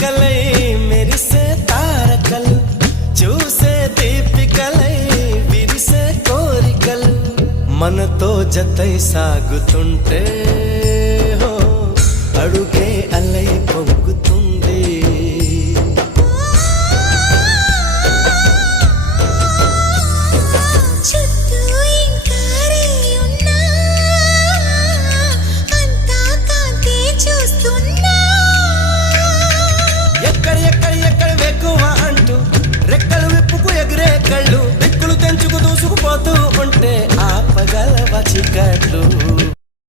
చిలుకలై మెరిసే తారకలు చూసే దీపికలై విరిసే కోరికలు మనతో జతై సాగుతుంటే హో అడుగే అలై పొంగుతుంటే